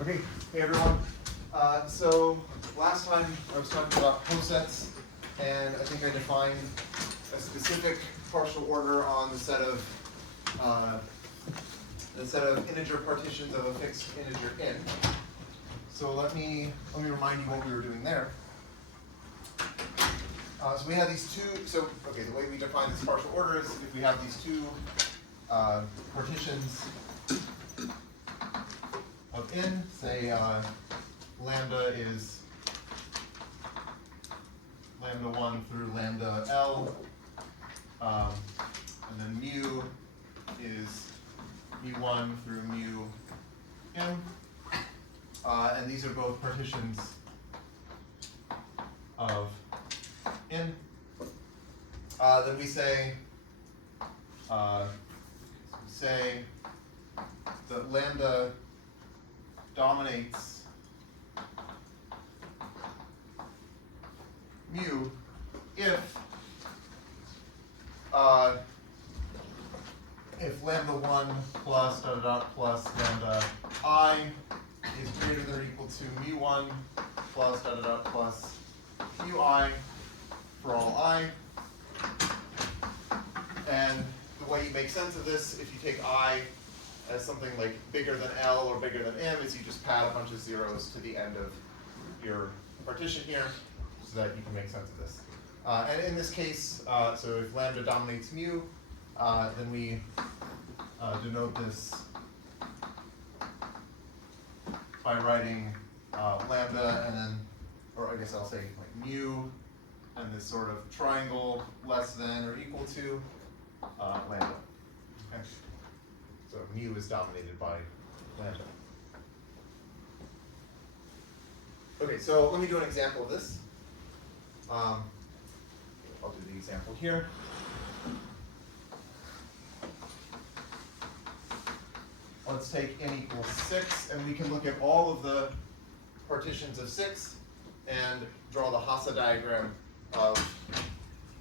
Okay, hey everyone. So last time I was talking about cosets, and I think I defined a specific partial order on the set of integer partitions of a fixed integer n. So let me remind you what we were doing there. So we have these two. So okay, the way we define this partial order is if we have these two partitions of n, say lambda is lambda 1 through lambda L, and then mu is mu1 through mu m, and these are both partitions of n. Then we say that lambda dominates mu if lambda 1 plus dot dot plus lambda I is greater than or equal to mu1 plus dot dot plus mu I for all I. And the way you make sense of this, if you take I as something like bigger than L or bigger than M, is you just pad a bunch of zeros to the end of your partition here so that you can make sense of this. And in this case, so if lambda dominates mu, then we denote this by writing lambda and then, or I guess I'll say like mu and this sort of triangle less than or equal to lambda. Okay. So mu is dominated by lambda. Okay, so let me do an example of this. I'll do the example here. Let's take n equals 6, and we can look at all of the partitions of 6 and draw the Hasse diagram of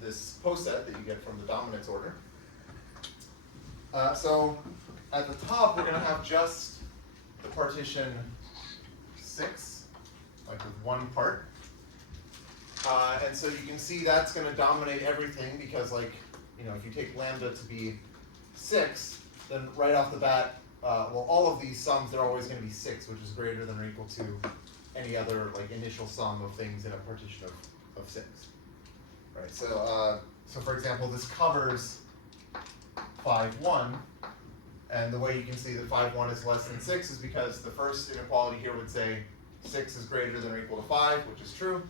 this poset that you get from the dominance order. So at the top, we're going to have just the partition 6, like with one part. And so you can see that's going to dominate everything because, like, you know, if you take lambda to be 6, then right off the bat, well, all of these sums, they're always going to be 6, which is greater than or equal to any other like initial sum of things in a partition of 6. Right. So so for example, this covers 5, 1. And the way you can see that 5, 1 is less than 6 is because the first inequality here would say 6 is greater than or equal to 5, which is true.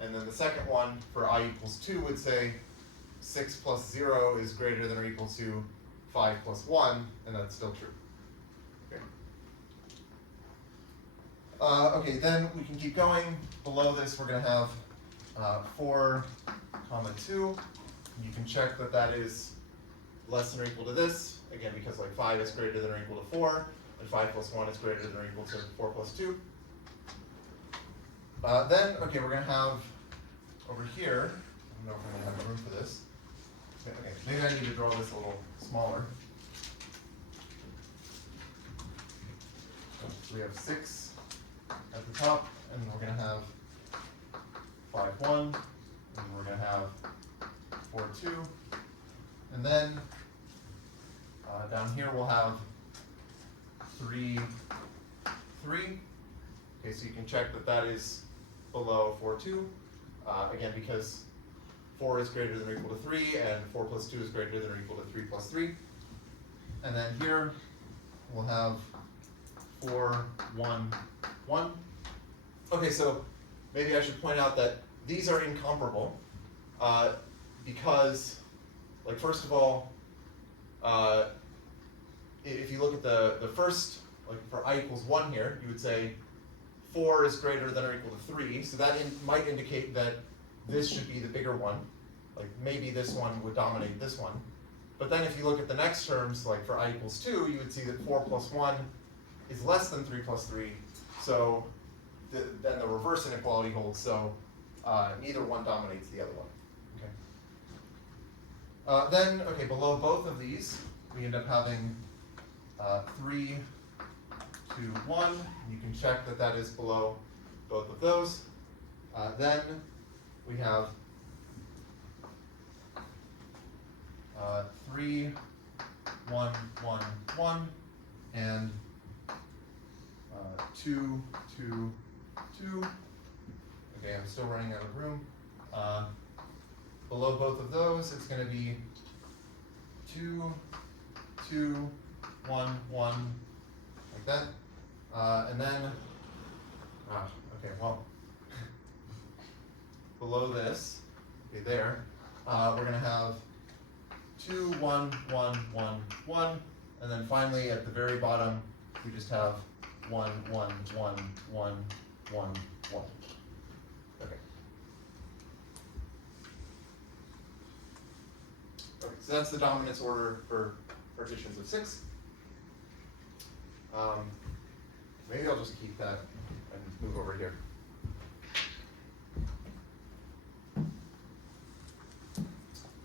And then the second one for I equals 2 would say 6 plus 0 is greater than or equal to 5 plus 1, and that's still true. Okay, okay, then we can keep going. Below this, we're going to have 4, 2. You can check that that is less than or equal to this, again, because like 5 is greater than or equal to 4, and 5 plus 1 is greater than or equal to 4 plus 2. Then, okay, we're going to have over here, I don't know if we're going to have room for this. Okay, maybe I need to draw this a little smaller. So we have 6 at the top, and we're going to have 5, 1, and we're going to have 4, 2. And then down here we'll have 3, 3. Okay, so you can check that that is below 4, 2. Again, because 4 is greater than or equal to 3, and 4 plus 2 is greater than or equal to 3 plus 3. And then here we'll have 4, 1, 1. Okay, so maybe I should point out that these are incomparable because, like, first of all, if you look at the first, like for I equals 1 here, you would say 4 is greater than or equal to 3, so that might indicate that this should be the bigger one. Like maybe this one would dominate this one. But then if you look at the next terms, like for I equals 2, you would see that 4 plus 1 is less than 3 plus 3, so then the reverse inequality holds, so neither one dominates the other one. Okay. Then, okay, below both of these, we end up having 3, 2, 1. You can check that that is below both of those. Then we have 3, 1, 1, 1, and 2, 2, 2. Okay, I'm still running out of room. Below both of those, it's going to be 2, 2, 1, 1, like that. And then, okay, well, below this, okay, there, we're going to have 2, 1, 1, 1, 1, and then finally at the very bottom, we just have 1, 1, 1, 1, 1, 1. Okay. Okay, so that's the dominance order for partitions of 6. Maybe I'll just keep that and move over here.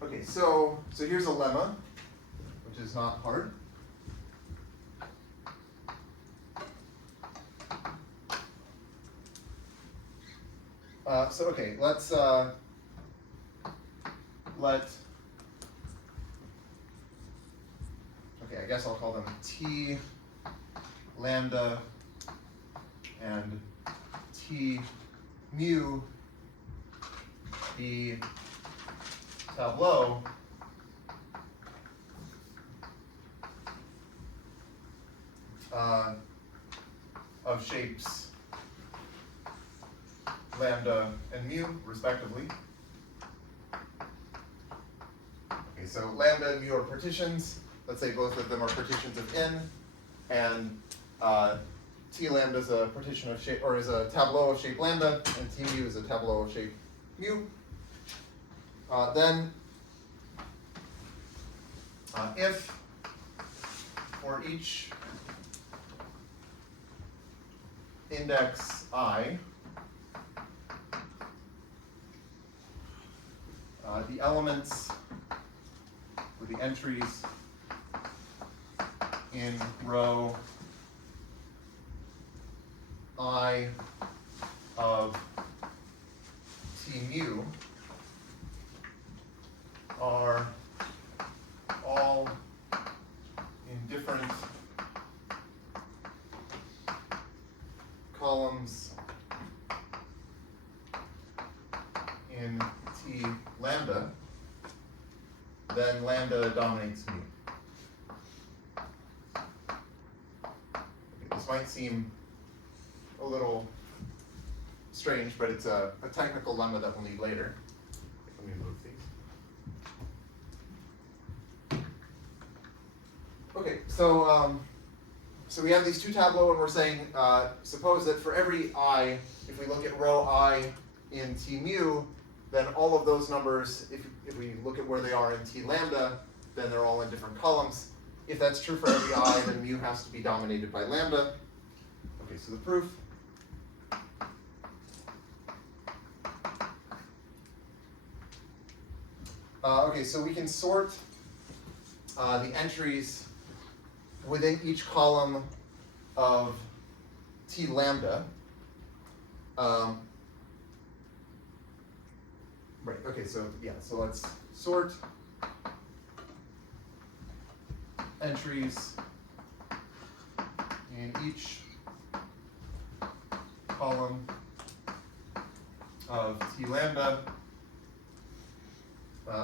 Okay, so here's a lemma, which is not hard. So okay, let's okay, I guess I'll call them T lambda and T mu be tableau of shapes lambda and mu, respectively. Okay, so lambda and mu are partitions. Let's say both of them are partitions of n, and T lambda is a partition of shape, or is a tableau of shape lambda, and T mu is a tableau of shape mu. Then, if for each index I, the elements or the entries in row I of T mu are all in different columns in T lambda, then lambda dominates mu. Okay, this might seem a little strange, but it's a technical lemma that we'll need later. Let me move these. Okay, so we have these two tableaux, and we're saying, suppose that for every I, if we look at row I in T mu, then all of those numbers, if we look at where they are in T lambda, then they're all in different columns. If that's true for every I, then mu has to be dominated by lambda. Okay, so the proof. Okay, so we can sort the entries within each column of T lambda. Right, okay, so yeah, so let's sort entries in each column of T lambda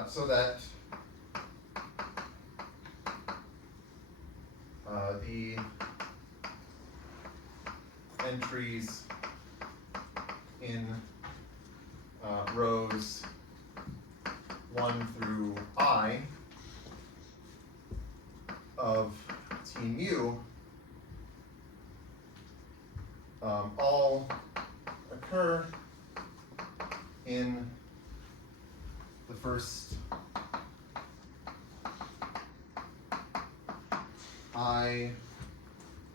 so that the entries in rows 1 through I of T mu all occur in the first I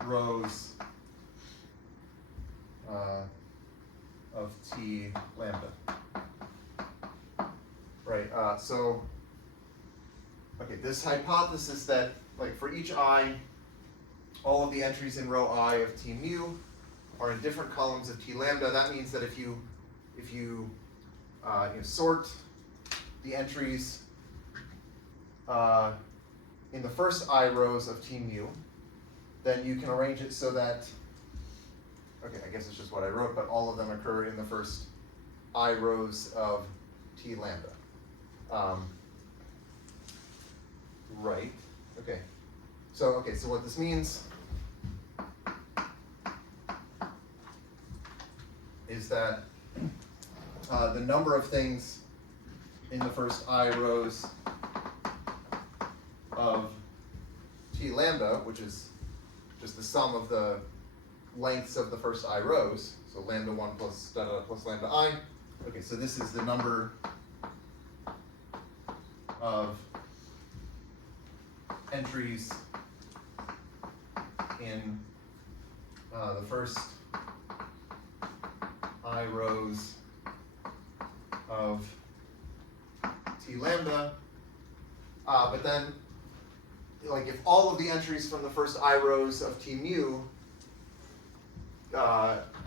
rows of T lambda. Right, so, okay, this hypothesis that, like, for each I, all of the entries in row I of T mu are in different columns of T lambda. That means that if you sort the entries in the first I rows of T mu, then you can arrange it so that, okay, I guess it's just what I wrote, but all of them occur in the first I rows of T lambda. Right, okay. So what this means is that the number of things in the first I rows of T lambda, which is just the sum of the lengths of the first I rows, so lambda 1 plus da da plus lambda I. Okay, so this is the number of entries in the first I rows of T lambda, but then, like, if all of the entries from the first I rows of T mu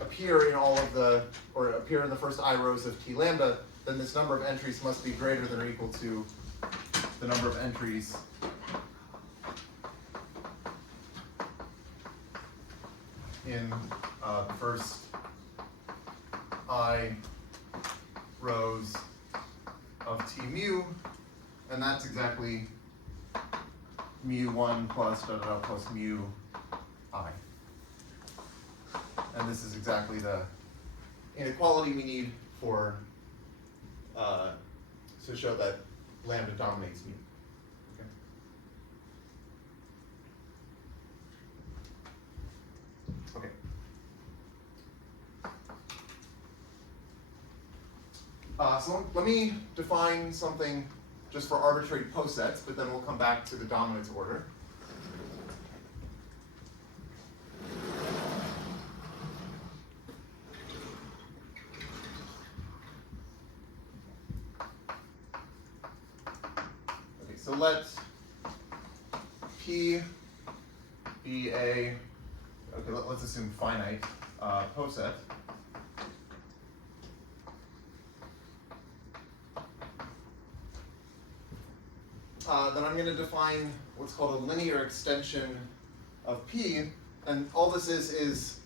appear in appear in the first I rows of T lambda, then this number of entries must be greater than or equal to the number of entries in the first I rows of T mu, and that's exactly mu1 plus da da da plus mu I. And this is exactly the inequality we need for to show that lambda dominates mu. Okay. So let me define something just for arbitrary posets, but then we'll come back to the dominance order. Okay, so let P be a, okay, let's assume finite poset. Then I'm going to define what's called a linear extension of P, and all this is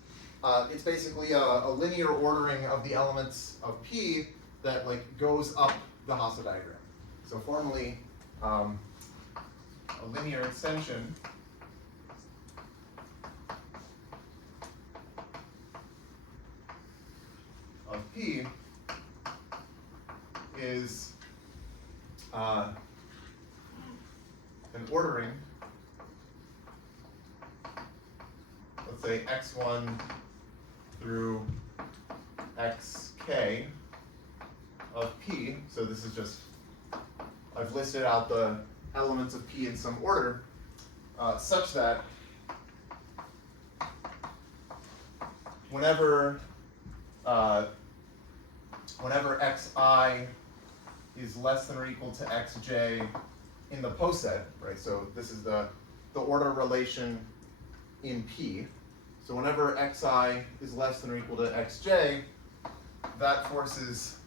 it's basically a linear ordering of the elements of P that goes up the Hasse diagram. So formally, a linear extension of P is an ordering, let's say x1 through xk of P. So this is just, I've listed out the elements of P in some order, such that whenever xi is less than or equal to xj in the poset, right? So this is the order relation in P. So whenever xi is less than or equal to xj, that forces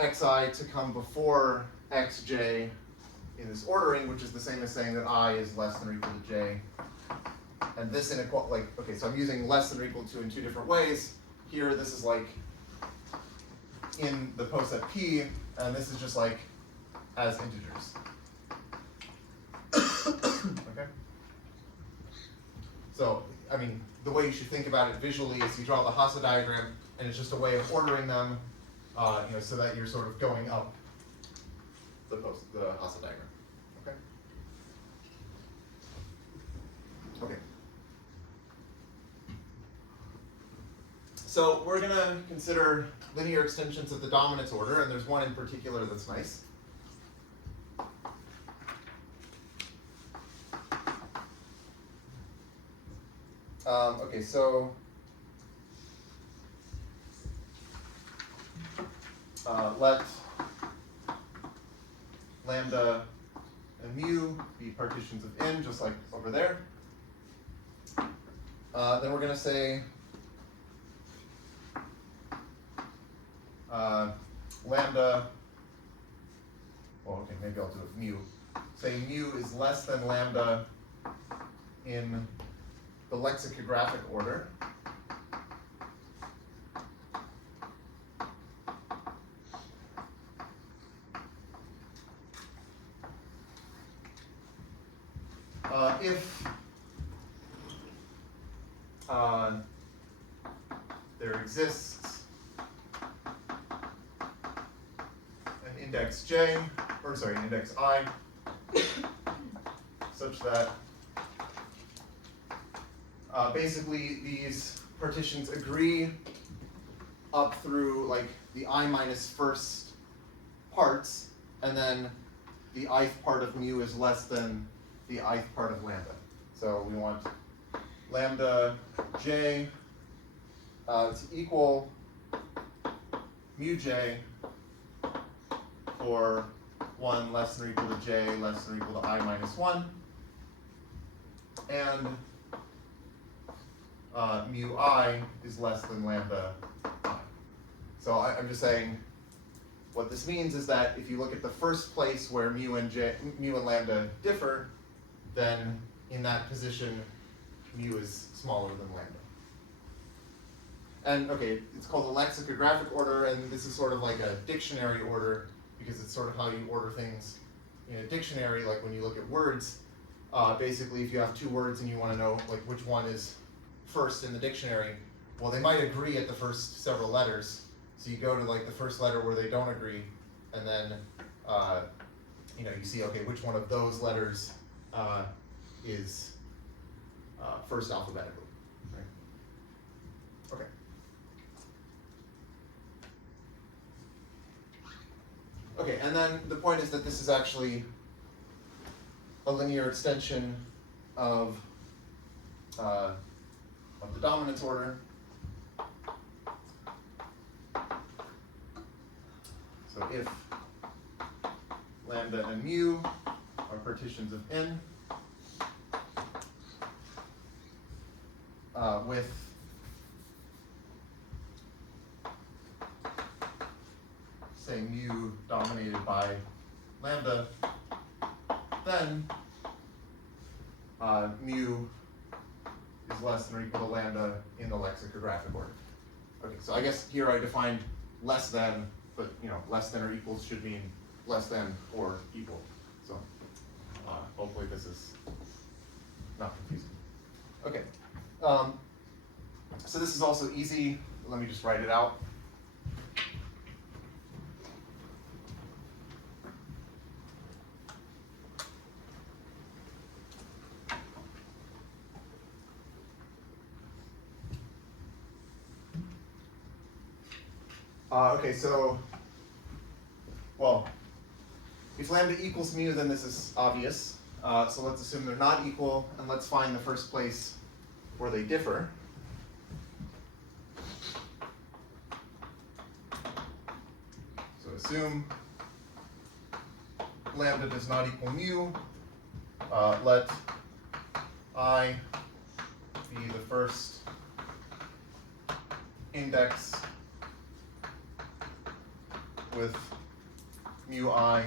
xi to come before xj in this ordering, which is the same as saying that I is less than or equal to j. And this inequality, okay, so I'm using less than or equal to in two different ways. Here, this is in the poset P, and this is just as integers. Okay? So, I mean, the way you should think about it visually is you draw the Hasse diagram, and it's just a way of ordering them, so that you're sort of going up the Hasse diagram. Okay? Okay. So we're going to consider linear extensions of the dominance order, and there's one in particular that's nice. Okay, so let lambda and mu be partitions of n, just like over there. then we're going to say lambda, well, okay, maybe I'll do it mu. Say mu is less than lambda in the lexicographic order. If there exists an index j, or sorry, an index I, such that basically these partitions agree up through like the I minus first parts, and then the ith part of mu is less than the ith part of lambda. So we want lambda j to equal mu j for 1 less than or equal to j less than or equal to I minus 1, and mu I is less than lambda I. So I'm just saying what this means is that if you look at the first place where mu and lambda differ, then in that position mu is smaller than lambda. And okay, it's called a lexicographic order, and this is sort of like a dictionary order because it's sort of how you order things in a dictionary. Like when you look at words, basically if you have two words and you want to know like which one is first in the dictionary, well, they might agree at the first several letters. So you go to like the first letter where they don't agree, and then you see, okay, which one of those letters is first alphabetically, right? Okay. Okay, and then the point is that this is actually a linear extension of the dominance order. So if lambda and mu are partitions of n with say mu dominated by lambda, then mu is less than or equal to lambda in the lexicographic order. Okay, so I guess here I defined less than, but less than or equals should mean less than or equal. So hopefully this is not confusing. Okay, so this is also easy. Let me just write it out. Okay, so, well, if lambda equals mu, then this is obvious. So let's assume they're not equal, and let's find the first place where they differ. So assume lambda does not equal mu. Let I be the first index with mu I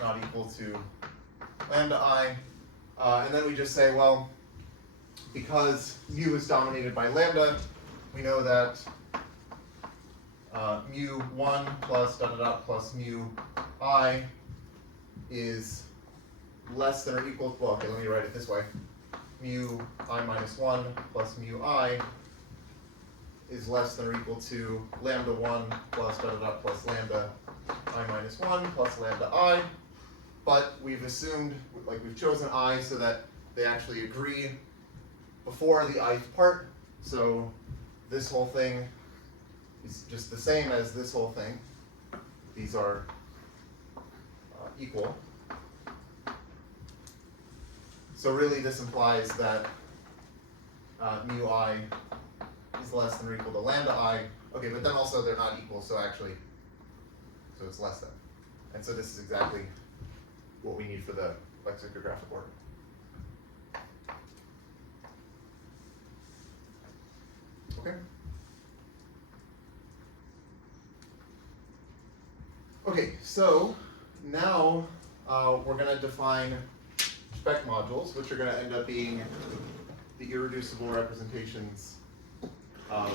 not equal to lambda I. And then we just say, well, because mu is dominated by lambda, we know that mu1 plus dot dot dot plus mu I is less than or equal to, well, okay, let me write it this way. Mu I minus 1 plus mu I is less than or equal to lambda 1 plus dot dot dot plus lambda I minus 1 plus lambda I. But we've assumed, like we've chosen I so that they actually agree before the ith part. So this whole thing is just the same as this whole thing. These are equal. So really this implies that mu I is less than or equal to lambda I. Okay, but then also they're not equal, so actually, so it's less than. And so this is exactly what we need for the lexicographic order. Okay? Okay, so now we're going to define Specht modules, which are going to end up being the irreducible representations of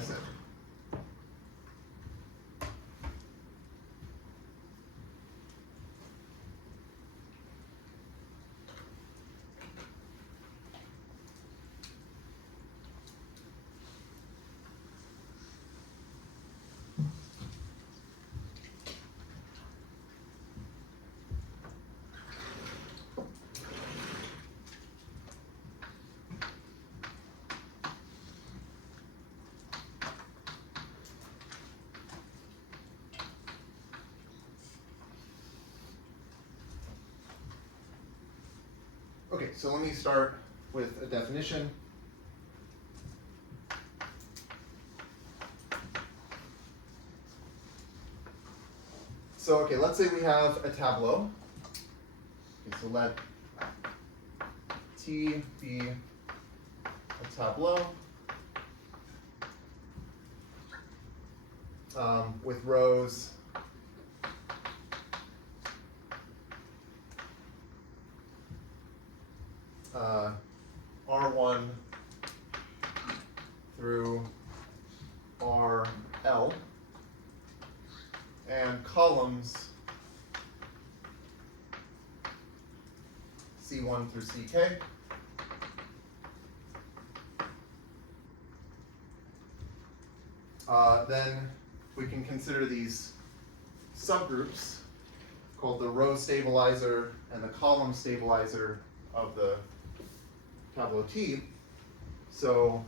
Sn. Okay, so let me start with a definition. So, okay, let's say we have a tableau. Okay, so let T be a tableau with rows R1 through RL, and columns C1 through CK. Then we can consider these subgroups called the row stabilizer and the column stabilizer of the tableau T. So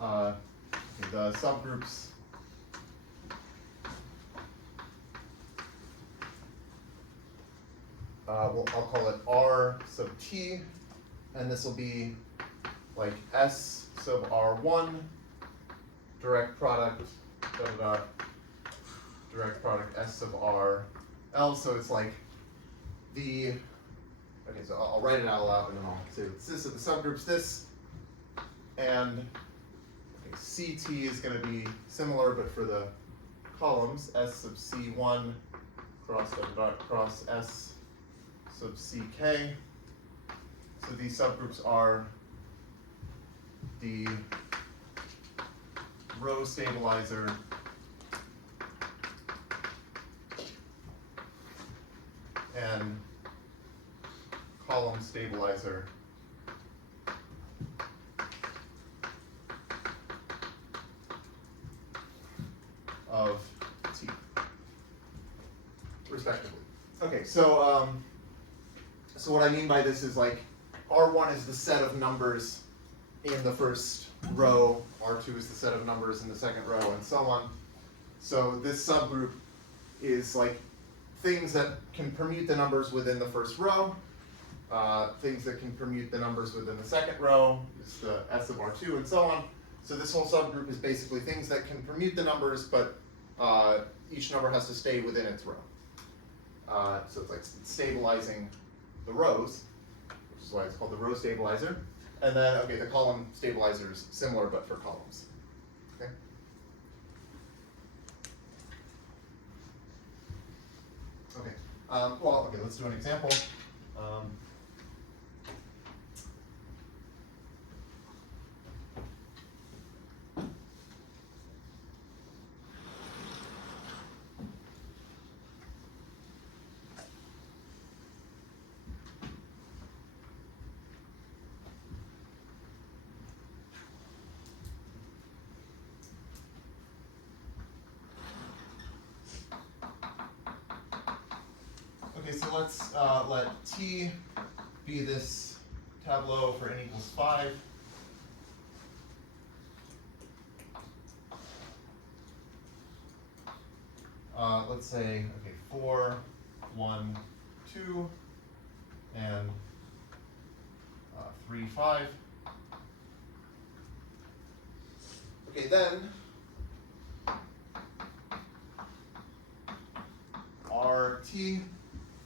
the subgroups I'll call it R sub T, and this will be like S sub R1 direct product direct product S sub R L. So it's like the, okay, so I'll write it out loud and then I'll say it's this, so the subgroup's this, and okay, CT is going to be similar, but for the columns, S sub C1 cross S sub CK. So these subgroups are the row stabilizer and column stabilizer of T, respectively. Okay, so so what I mean by this is like R1 is the set of numbers in the first row, R2 is the set of numbers in the second row, and so on. So this subgroup is like things that can permute the numbers within the first row, things that can permute the numbers within the second row is the S of R2, and so on. So this whole subgroup is basically things that can permute the numbers, but each number has to stay within its row. So it's like stabilizing the rows, which is why it's called the row stabilizer. And then, okay, the column stabilizer is similar, but for columns. Okay. Okay. Well, okay, let's do an example. Okay, so let's let T be this tableau for n equals 5. Let's say, okay, 4, 1, 2, and 3, 5. Okay, then RT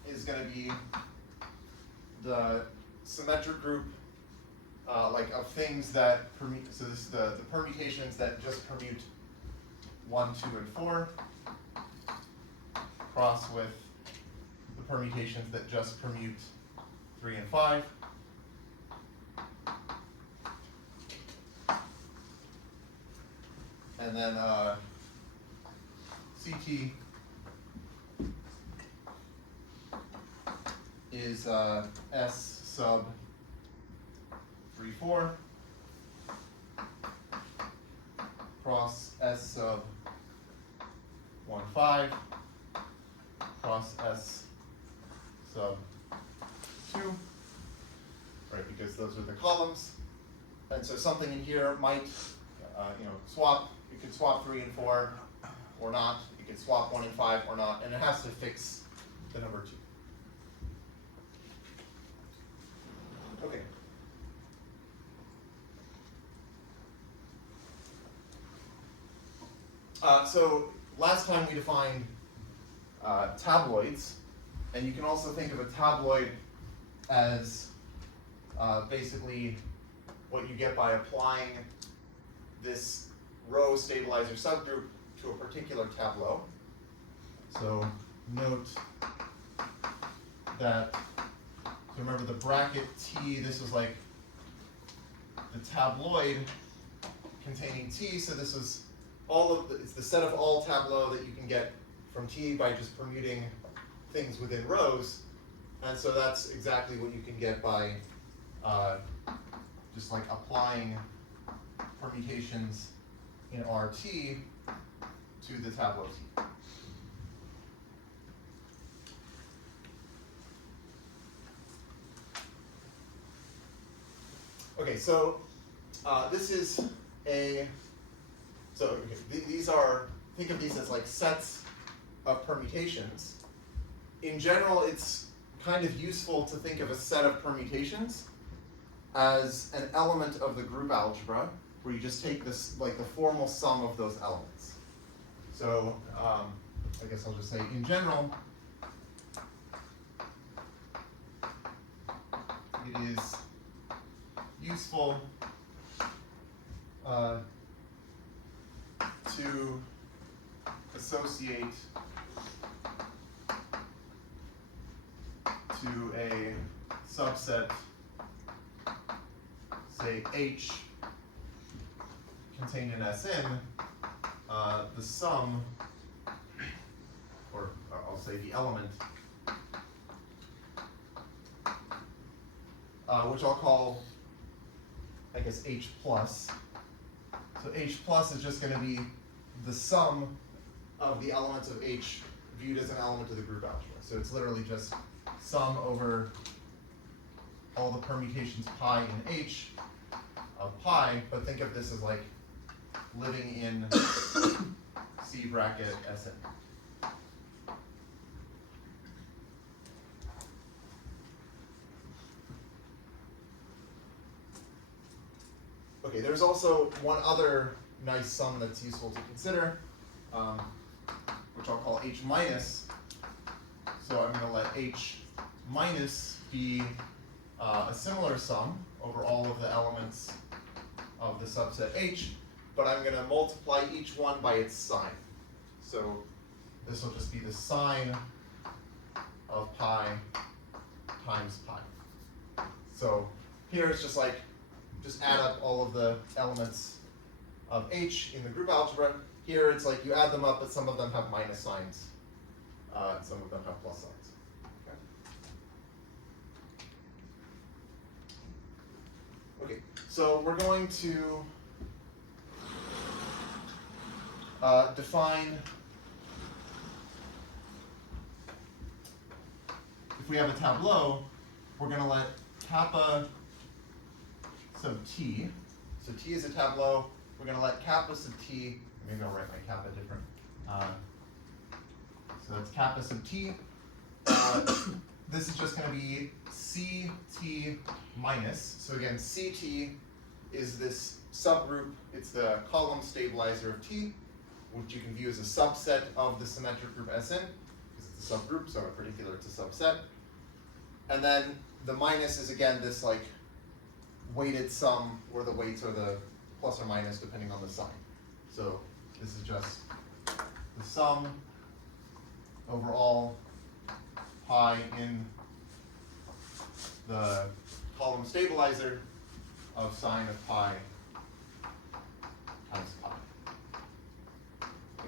is going to be the symmetric group like of things that permute, so this is the permutations that just permute 1, 2, and 4, cross with the permutations that just permute 3 and 5. And then CT is S sub 3, 4 cross S sub 1, 5 cross S sub 2, right, because those are the columns. And so something in here might, swap. You could swap 3 and 4 or not. You could swap 1 and 5 or not, and it has to fix the number 2. Okay. So last time we defined tabloids, and you can also think of a tabloid as basically what you get by applying this row stabilizer subgroup to a particular tableau. So note that, so remember the bracket T, this is like the tabloid containing T, so this is it's the set of all tableau that you can get from T by just permuting things within rows. And so that's exactly what you can get by just like applying permutations in RT to the tableau T. Okay, so this is these are, think of these as like sets of permutations. In general, it's kind of useful to think of a set of permutations as an element of the group algebra, where you just take this, like the formal sum of those elements. So I guess I'll just say, in general, it is useful to associate to a subset, say H, contained in Sn, the sum, or I'll say the element, which I'll call, I guess, H plus. So H plus is just going to be the sum of the elements of H viewed as an element of the group algebra. So it's literally just sum over all the permutations pi in H of pi, but think of this as like living in C bracket Sn. Okay, there's also one other nice sum that's useful to consider, which I'll call H minus. So I'm going to let H minus be a similar sum over all of the elements of the subset H, but I'm going to multiply each one by its sign. So this will just be the sine of pi times pi. So here it's just like, just add up all of the elements of H in the group algebra. Here it's like you add them up, but some of them have minus signs, and some of them have plus signs. Okay, so we're going to define, if we have a tableau, we're going to let kappa sub t, so t is a tableau, we're going to let kappa sub t, maybe I'll write my kappa different. So that's kappa sub t. This is just going to be ct minus. So again, ct is this subgroup, it's the column stabilizer of t, which you can view as a subset of the symmetric group Sn, because it's a subgroup, so in particular it's a subset. And then the minus is again this like weighted sum where the weights are the plus or minus depending on the sign. So this is just the sum over all pi in the column stabilizer of sine of pi times pi.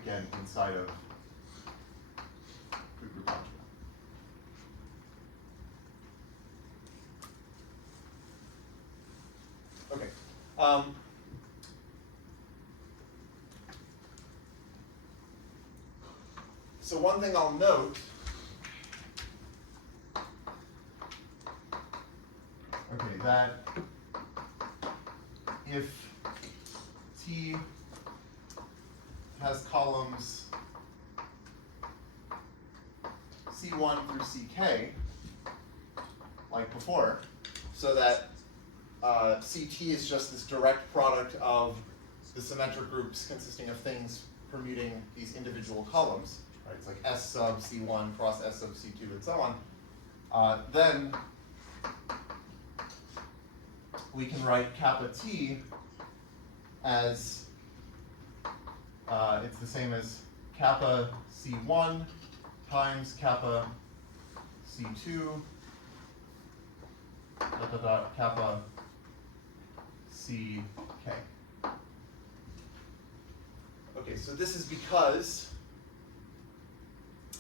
Again, inside of group algebra. Okay. So one thing I'll note, okay, that if T has columns C1 through CK, like before, so that CT is just this direct product of the symmetric groups consisting of things permuting these individual columns, right? It's like S sub C1 cross S sub C2 and so on. Then we can write kappa T as, it's the same as kappa C1 times kappa C2 kappa CK. Okay, so this is because,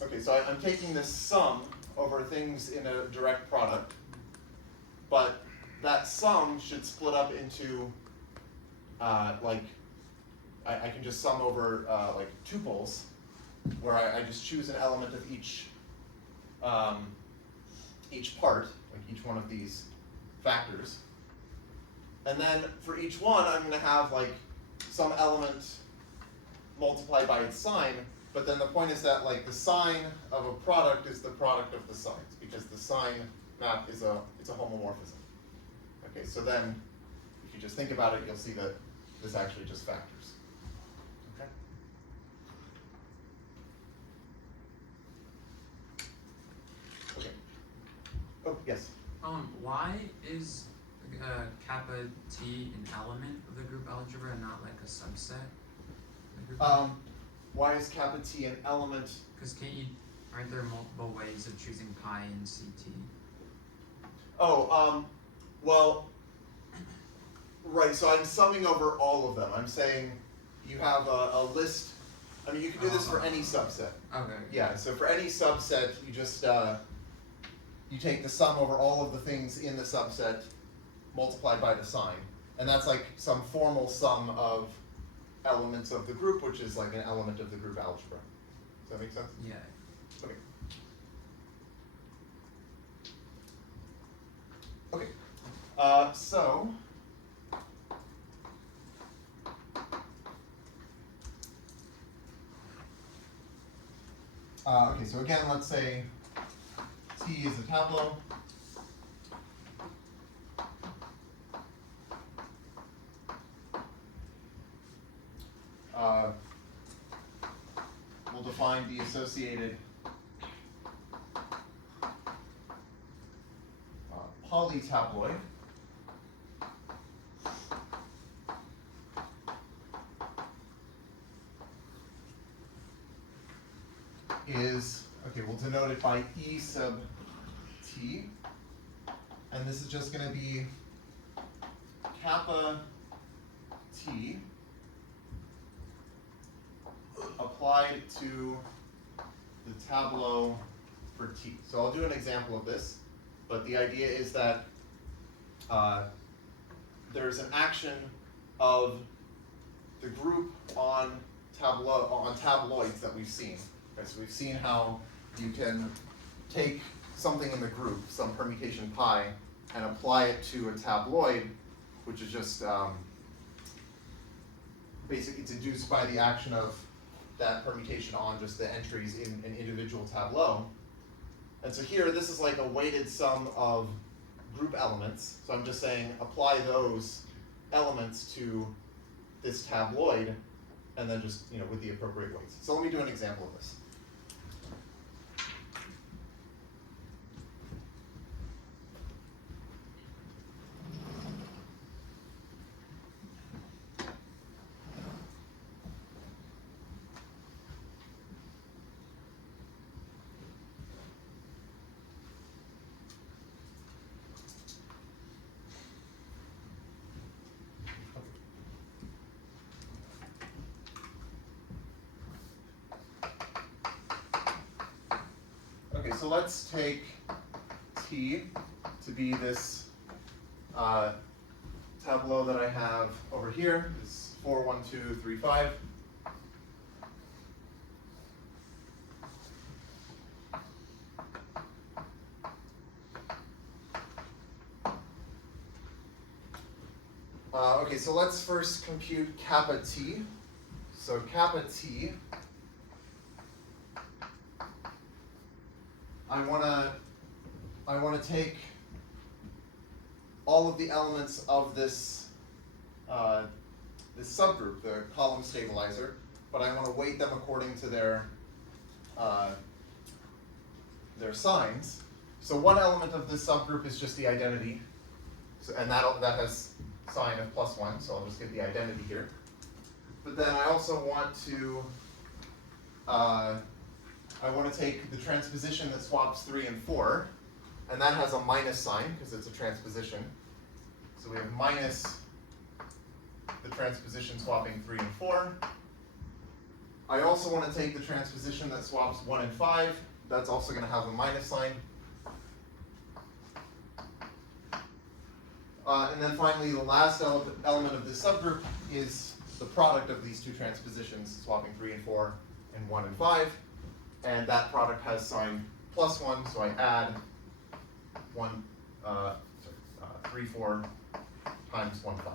okay, so I'm taking this sum over things in a direct product, but that sum should split up into, like, I can just sum over like tuples, where I just choose an element of each part, like each one of these factors. And then for each one, I'm going to have like some element multiplied by its sign, but then the point is that like the sign of a product is the product of the signs, because the sign map is it's a homomorphism. Okay, so then if you just think about it, you'll see that this actually just factors. Okay. Okay. Oh, yes. Why is kappa T an element of the group algebra and not like a subset of the group? Why is kappa T an element? Because aren't there multiple ways of choosing pi in CT? Oh, well, right, so I'm summing over all of them. I'm saying you have a list. I mean, you can do this for any subset. Okay. Yeah, so for any subset, you just, you take the sum over all of the things in the subset multiplied by the sign. And that's like some formal sum of elements of the group, which is like an element of the group algebra. Does that make sense? Yeah. Okay. Okay. So okay, so again, let's say T is a tableau. We'll define the associated polytabloid. Is, okay, we'll denote it by E sub T, and this is just going to be kappa T applied to the tableau for T. So I'll do an example of this, but the idea is that there's an action of the group on tabloids that we've seen. Okay, so we've seen how you can take something in the group, some permutation pi, and apply it to a tabloid, which is just basically deduced by the action of that permutation on just the entries in an individual tableau. And so here, this is like a weighted sum of group elements. So I'm just saying apply those elements to this tabloid, and then just, you know, with the appropriate weights. So let me do an example of this. so let's take T to be this tableau that I have over here. It's 4, 1, 2, 3, 5. Okay, so let's first compute kappa T. So kappa T, I want to take all of the elements of this this subgroup, the column stabilizer, but I want to weight them according to their signs. So one element of this subgroup is just the identity, so, and that has sign of +1, so I'll just get the identity here. But then I also want to take the transposition that swaps 3 and 4, and that has a minus sign because it's a transposition. So we have minus the transposition swapping 3 and 4. I also want to take the transposition that swaps 1 and 5. That's also going to have a minus sign. And then finally, the last element of this subgroup is the product of these two transpositions, swapping 3 and 4 and 1 and 5. And that product has sign +1, so I add 3, 4 times 1, 5.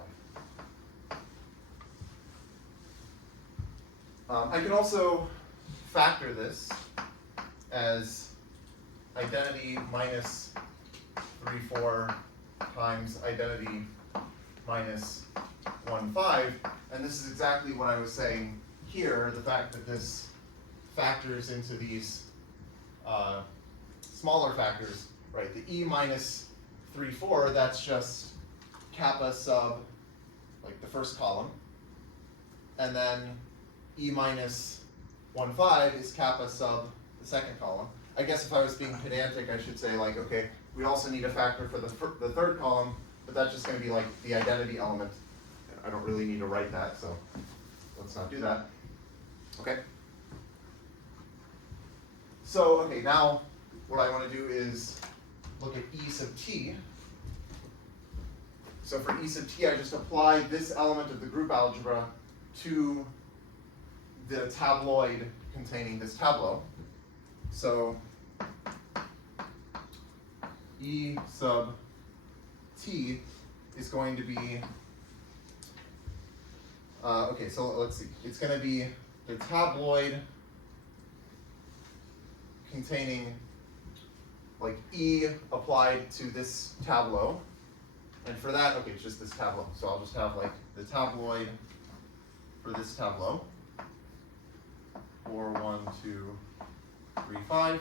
I can also factor this as identity minus 3, 4 times identity minus 1, 5. And this is exactly what I was saying here, the fact that this factors into these smaller factors, right? The E minus 3, 4, that's just kappa sub, like the first column. And then E minus 1, 5 is kappa sub the second column. I guess if I was being pedantic, I should say like, okay, we also need a factor for the third column, but that's just going to be like the identity element. I don't really need to write that, so let's not do that. Okay. So, okay, now what I want to do is look at E sub t. So for E sub t, I just apply this element of the group algebra to the tabloid containing this tableau. So E sub t is going to be, okay, so let's see. It's going to be the tabloid containing like E applied to this tableau. And for that, okay, it's just this tableau. So I'll just have like the tabloid for this tableau. 4, 1, 2, 3, 5.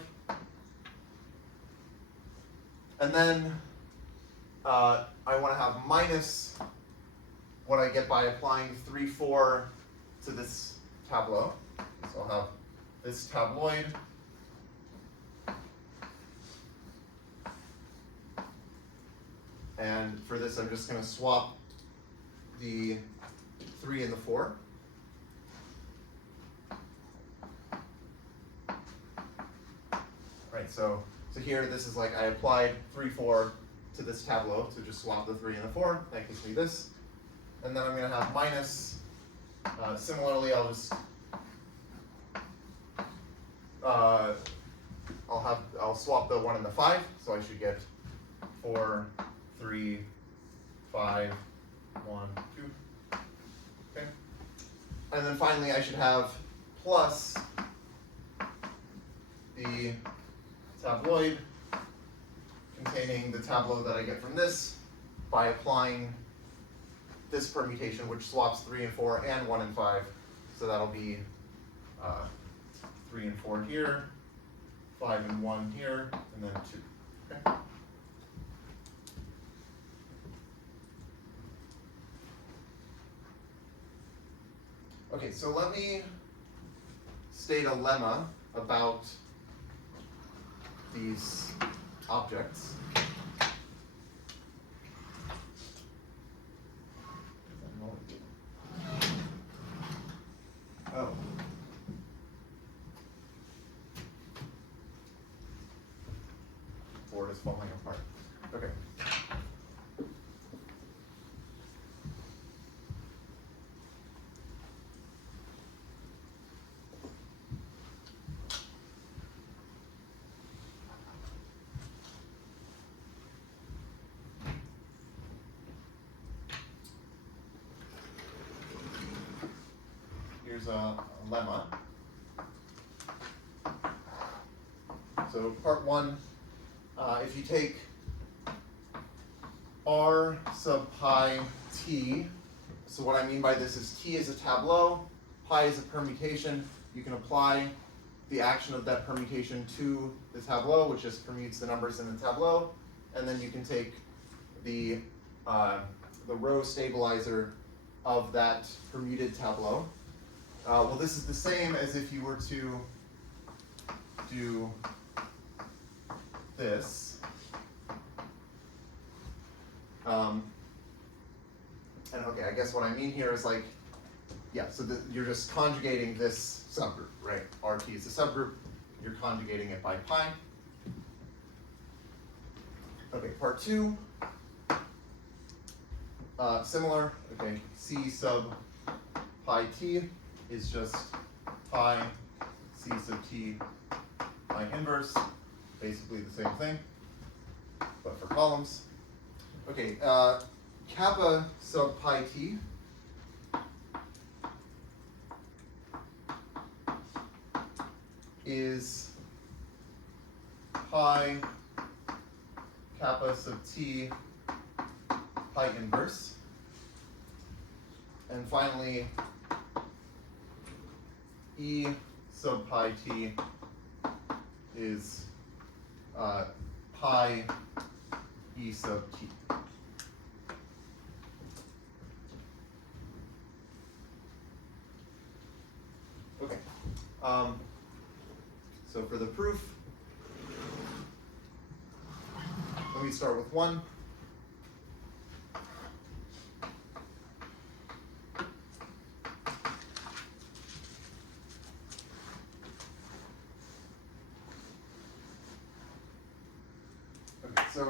And then I want to have minus what I get by applying 3, 4 to this tableau. So I'll have this tabloid and for this I'm just going to swap the 3 and the 4. Right, so here this is like I applied 3, 4 to this tableau, so just swap the 3 and the 4. That gives me this. And then I'm going to have minus, similarly I'll just, I'll swap the 1 and the 5, so I should get 4, 3, 5, 1, 2. Okay. And then finally I should have plus the tabloid containing the tableau that I get from this by applying this permutation, which swaps 3 and 4 and 1 and 5. So that'll be 3 and 4 here, 5 and 1 here, and then 2. Okay. Okay, so let me state a lemma about these objects. Oh. is falling apart. Okay. Here's a lemma. So part one, if you take R sub pi t, so what I mean by this is t is a tableau, pi is a permutation. You can apply the action of that permutation to the tableau, which just permutes the numbers in the tableau, and then you can take the row stabilizer of that permuted tableau. Well, this is the same as if you were to do this. And okay, I guess what I mean here is like, yeah, so you're just conjugating this subgroup, right? RT is a subgroup, you're conjugating it by pi. Okay, part two, similar, okay, C sub pi t is just pi C sub t pi inverse, basically the same thing, but for columns. Okay, kappa sub pi t is pi kappa sub t pi inverse. And finally, E sub pi t is pi E sub t. Okay. So for the proof, let me start with one. Okay, so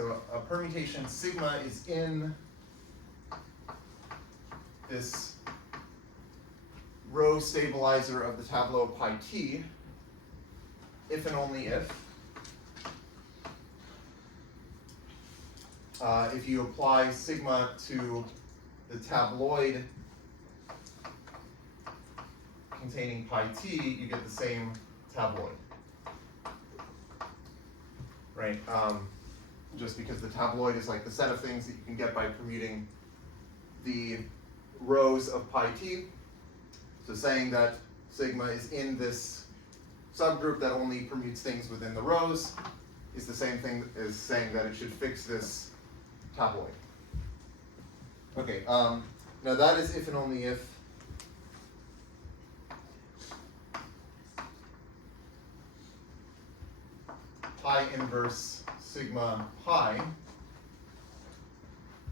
so a permutation sigma is in this row stabilizer of the tableau pi t, if and only if you apply sigma to the tabloid containing pi t, you get the same tabloid, right? Just because the tabloid is like the set of things that you can get by permuting the rows of pi t. So saying that sigma is in this subgroup that only permutes things within the rows is the same thing as saying that it should fix this tabloid. Okay, now that is if and only if pi inverse sigma pi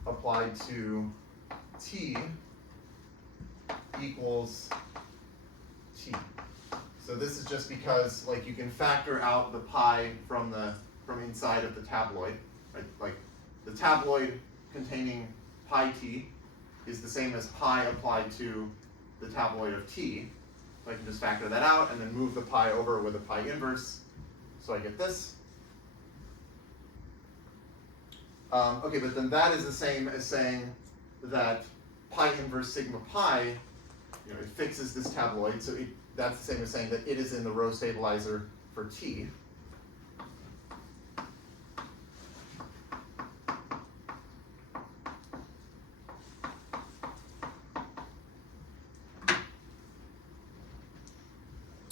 applied to t equals t. So this is just because like you can factor out the pi from inside of the tabloid, right? Like the tabloid containing pi t is the same as pi applied to the tabloid of t. So I can just factor that out and then move the pi over with a pi inverse. So I get this. Okay, but then that is the same as saying that pi inverse sigma pi, you know, it fixes this tabloid, so that's the same as saying that it is in the row stabilizer for t.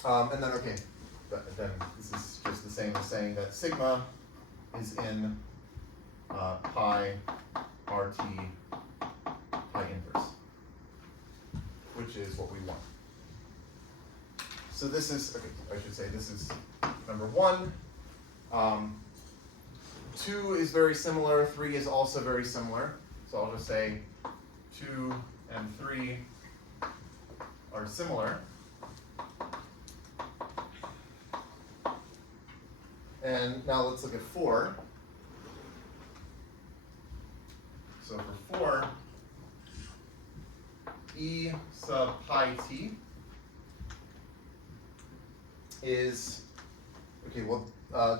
And then, okay, then this is just the same as saying that sigma is in pi RT pi inverse, which is what we want. So this is, okay, I should say this is number one. 2 is very similar, 3 is also very similar. So I'll just say 2 and 3 are similar. And now let's look at 4. So for 4, E sub pi t is, okay, well,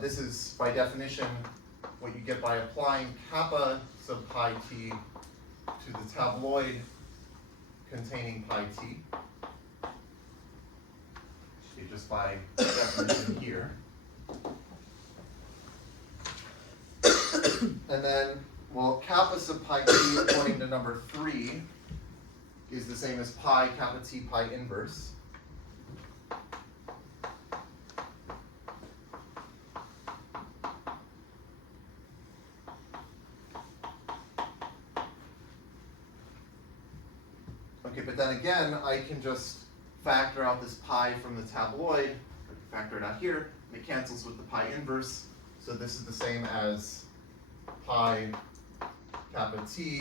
this is by definition what you get by applying kappa sub pi t to the tabloid containing pi t. Okay, just by definition here. And then, well, kappa sub pi t according to number 3 is the same as pi kappa t pi inverse. Okay, but then again, I can just factor out this pi from the tabloid, factor it out here, and it cancels with the pi inverse. So this is the same as pi kappa t,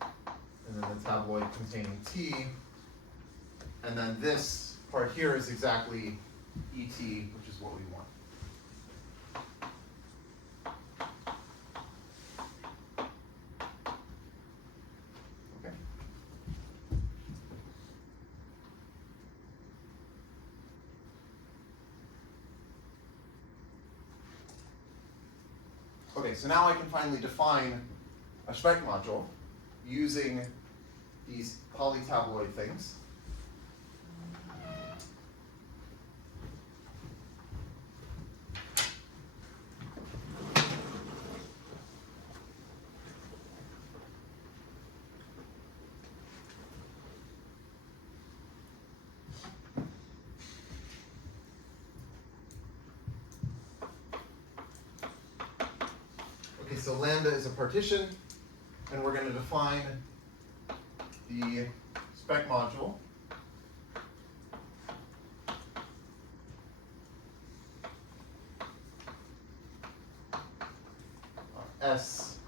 and then the tabloid containing t. And then this part here is exactly et, which is what we want. Okay. Okay, so now I can finally define a Specht module using these polytabloid things. Okay, so lambda is a partition, and we're going to define the Specht module S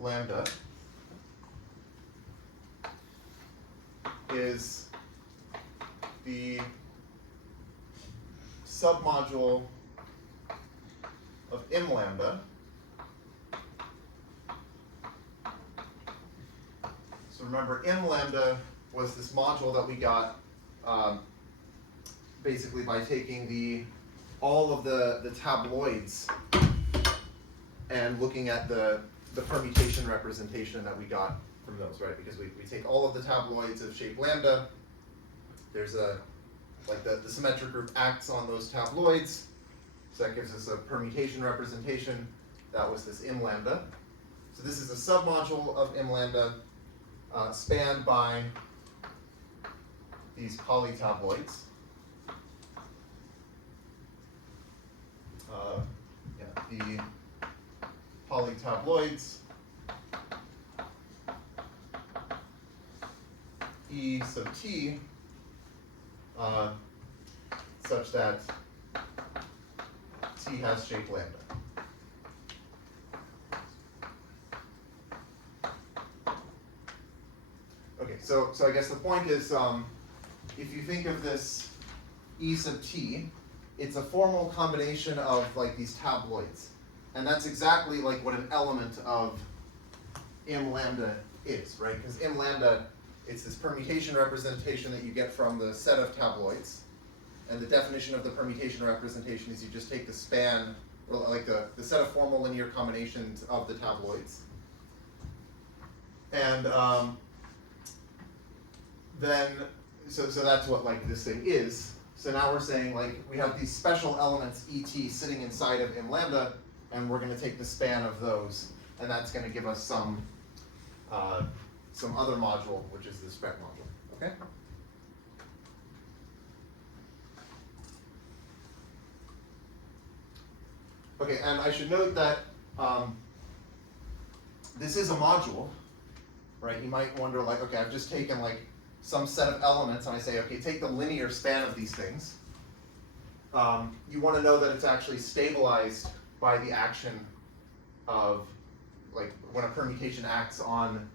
lambda is the submodule of M lambda. So remember, M lambda was this module that we got basically by taking all of the tabloids and looking at the permutation representation that we got from those, right? Because we take all of the tabloids of shape lambda. There's like the symmetric group acts on those tabloids. So that gives us a permutation representation. That was this M lambda. So this is a submodule of M lambda spanned by these polytabloids. The polytabloids E sub t such that t has shape lambda. Okay, so I guess the point is, if you think of this E sub t, it's a formal combination of like these tabloids. And that's exactly like what an element of M lambda is, right? Because M lambda, it's this permutation representation that you get from the set of tabloids. And the definition of the permutation representation is you just take the span, or like the set of formal linear combinations of the tabloids. And then, so that's what like this thing is. So now we're saying like we have these special elements ET sitting inside of M lambda, and we're going to take the span of those, and that's going to give us some other module, which is the Specht module. Okay. Okay, and I should note that this is a module, right? You might wonder like, okay, I've just taken like some set of elements, and I say, okay, take the linear span of these things. You want to know that it's actually stabilized by the action of, like, when a permutation acts on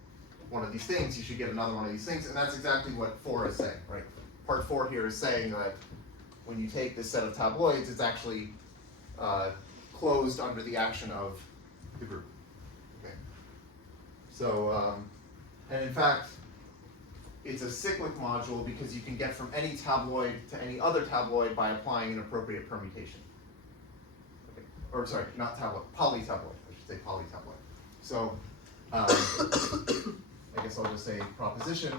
one of these things, you should get another one of these things, and that's exactly what 4 is saying, right? Part 4 here is saying that when you take this set of tabloids, it's actually closed under the action of the group. Okay. So, and in fact, it's a cyclic module because you can get from any tabloid to any other tabloid by applying an appropriate permutation. Okay. Or sorry, not tabloid, polytabloid. I should say polytabloid. So, I guess I'll just say proposition.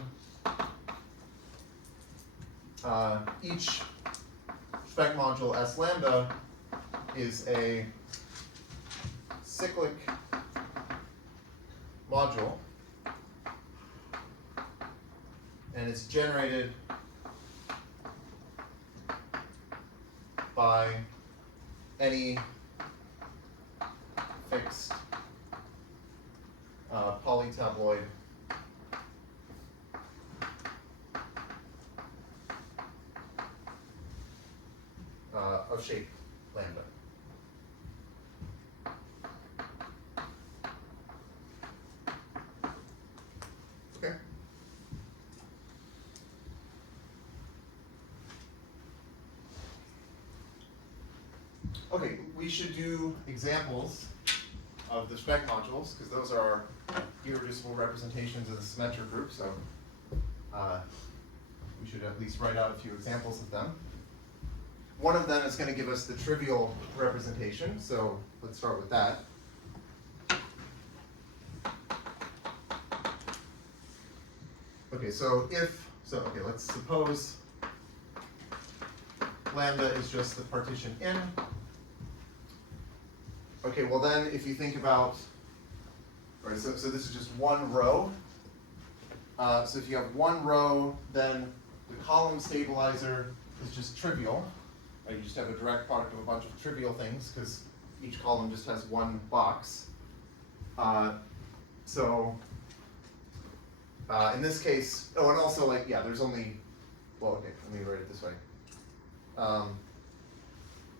Each Specht module S lambda is a cyclic module, and it's generated by any fixed polytabloid of shape lambda. Okay. Okay, we should do examples of the Specht modules because those are irreducible representations of the symmetric group. So we should at least write out a few examples of them. One of them is going to give us the trivial representation, so let's start with that. Okay, okay, let's suppose lambda is just the partition in. Okay, well then if you think about, right, so this is just one row. So if you have one row, then the column stabilizer is just trivial. Right, you just have a direct product of a bunch of trivial things because each column just has one box. In this case, oh, and also like, yeah, there's only, well, okay, let me write it this way.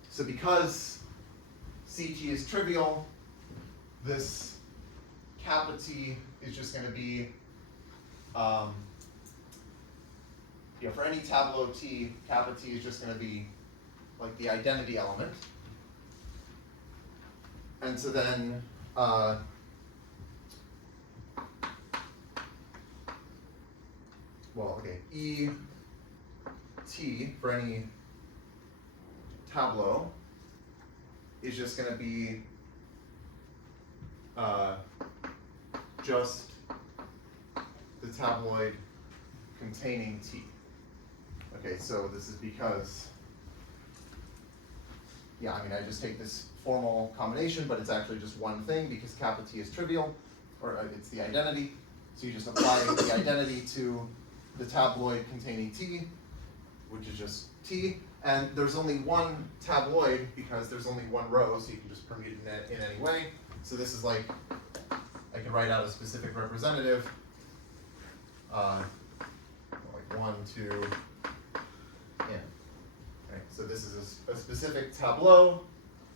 So because CT is trivial, this kappa T is just going to be, for any tableau T, kappa T is just going to be like the identity element. And so then, E T for any tableau is just going to be just the tabloid containing T. Okay, so this is because, I just take this formal combination, but it's actually just one thing because kappa T is trivial, or it's the identity. So you just apply the identity to the tabloid containing T, which is just T. And there's only one tabloid because there's only one row, so you can just permute it in any way. So this is like, I can write out a specific representative, like 1, 2, n. Right, so this is a specific tableau,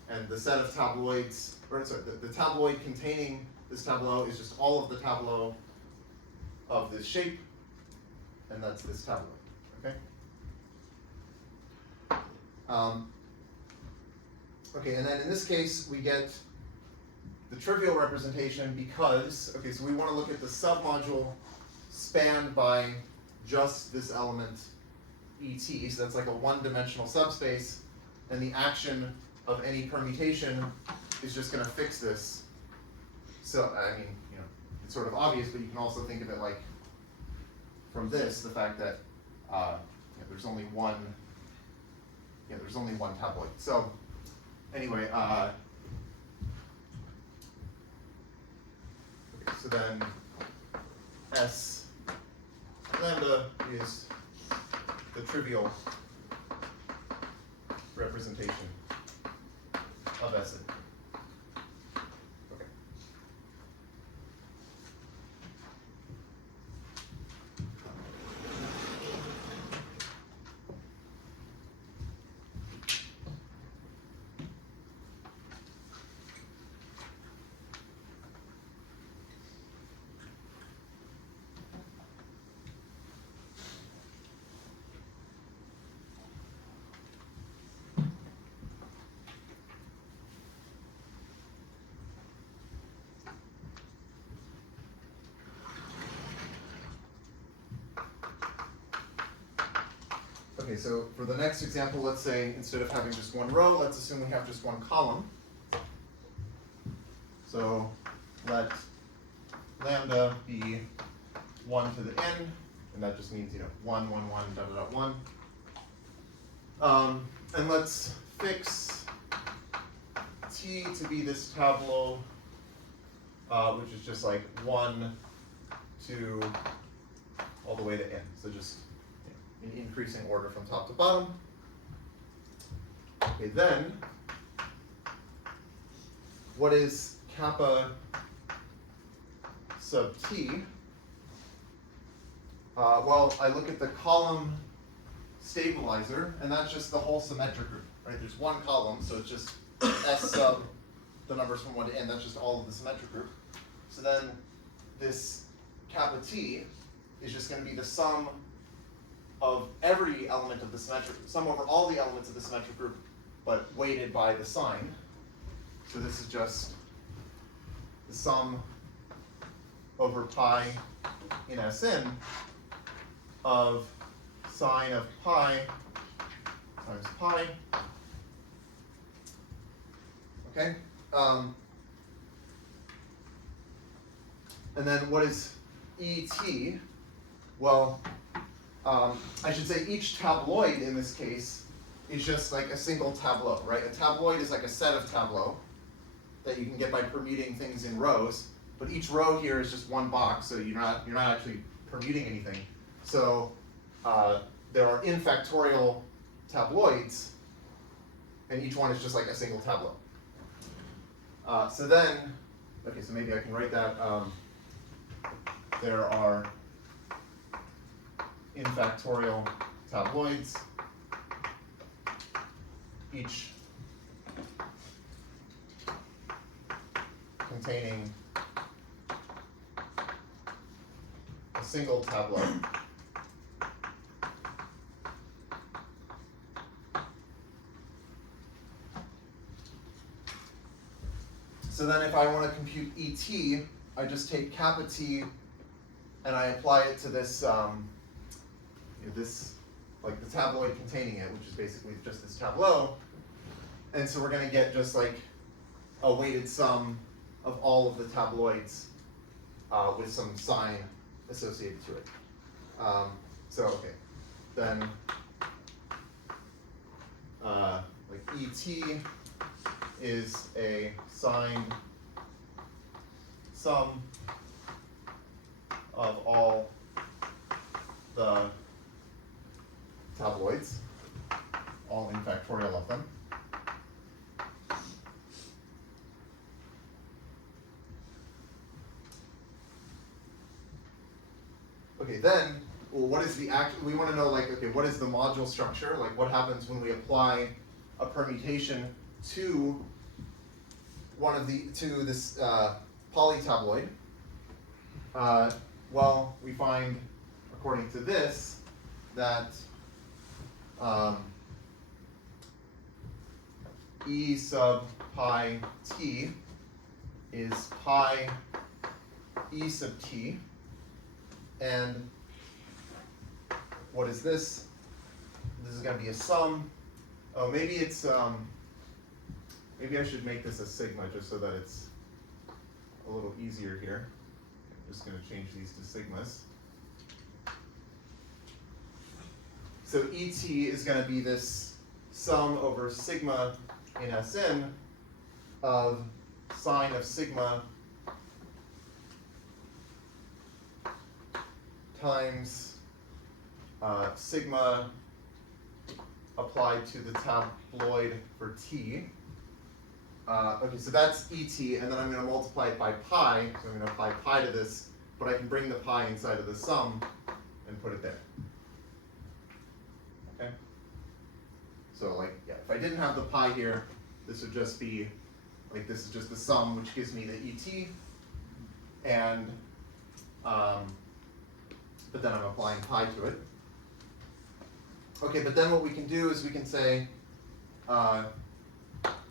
and the set of tabloids, or sorry, the tabloid containing this tableau is just all of the tableau of this shape, and that's this tabloid. Okay. Okay, and then in this case we get the trivial representation because, okay, so we want to look at the submodule spanned by just this element ET, so that's like a one-dimensional subspace, and the action of any permutation is just going to fix this. So, it's sort of obvious, but you can also think of it like from this, the fact that there's only one tabloid. So anyway, okay, so then S lambda is the trivial representation of S. Okay. so for the next example, let's say instead of having just one row, let's assume we have just one column. So let lambda be 1 to the n, and that just means 1, 1, 1, dot, dot, dot, 1. And let's fix t to be this tableau, which is just like 1 to all the way to n. So just in increasing order from top to bottom. Okay, then what is kappa sub t? Well, I look at the column stabilizer, and that's just the whole symmetric group, right? There's one column, so it's just S sub the numbers from 1 to n, that's just all of the symmetric group. So then this kappa t is just going to be the sum of every element of the symmetric, sum over all the elements of the symmetric group, but weighted by the sign. So this is just the sum over pi in Sn of sine of pi times pi. Okay? And then what is ET? Well, I should say each tabloid in this case is just like a single tableau, right? A tabloid is like a set of tableaux that you can get by permuting things in rows, but each row here is just one box, so you're not actually permuting anything. So there are n factorial tabloids, and each one is just like a single tableau. So then, okay, so maybe I can write that. There are n factorial tabloids, each containing a single tableau. So then if I want to compute ET, I just take kappa t and I apply it to this, this, like the tabloid containing it, which is basically just this tableau. And so we're going to get just like a weighted sum of all of the tabloids with some sign associated to it. So okay, then like ET is a signed sum of all the tabloids, all n factorial of them. Okay, then, well, what is the we want to know, like, okay, what is the module structure? Like, what happens when we apply a permutation to this polytabloid? Well, we find, according to this, that E sub pi t is pi E sub t. And what is this? This is going to be a sum. Oh, maybe it's, maybe I should make this a sigma just so that it's a little easier here. I'm just going to change these to sigmas. So ET is going to be this sum over sigma in Sn of sine of sigma times sigma applied to the tabloid for t. Okay, so that's ET, and then I'm going to multiply it by pi, so I'm going to apply pi to this, but I can bring the pi inside of the sum and put it there. Okay? So like, yeah, if I didn't have the pi here, this would just be, like, this is just the sum, which gives me the ET, and, but then I'm applying pi to it. Okay, but then what we can do is we can say, okay,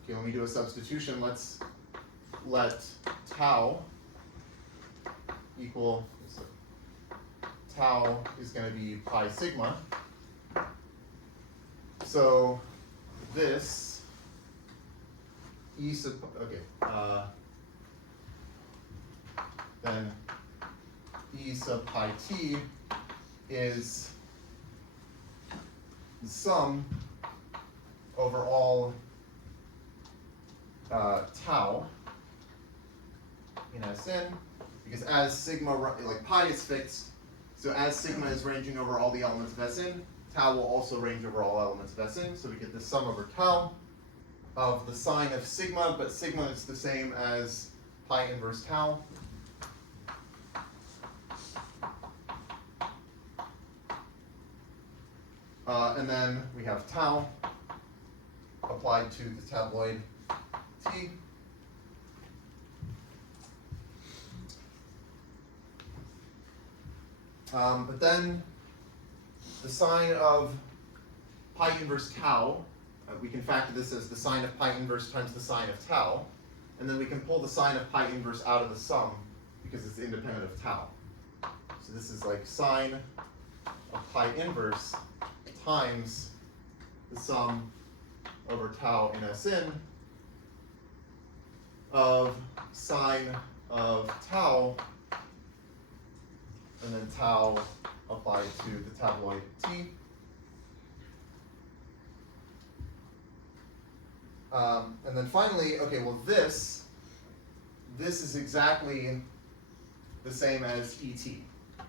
when we do a substitution, let's let tau equal, so tau is going to be pi sigma, So this E sub, okay, then E sub pi t is the sum over all tau in Sn, because as sigma, like pi is fixed, so as sigma is ranging over all the elements of Sn, tau will also range over all elements of Sn, so we get the sum over tau of the sine of sigma, but sigma is the same as pi inverse tau. And then we have tau applied to the tabloid t. But then the sine of pi inverse tau, we can factor this as the sine of pi inverse times the sine of tau, and then we can pull the sine of pi inverse out of the sum because it's independent of tau. So this is like sine of pi inverse times the sum over tau in Sn of sine of tau and then tau applied to the tabloid t. And then finally, okay, well this is exactly the same as ET,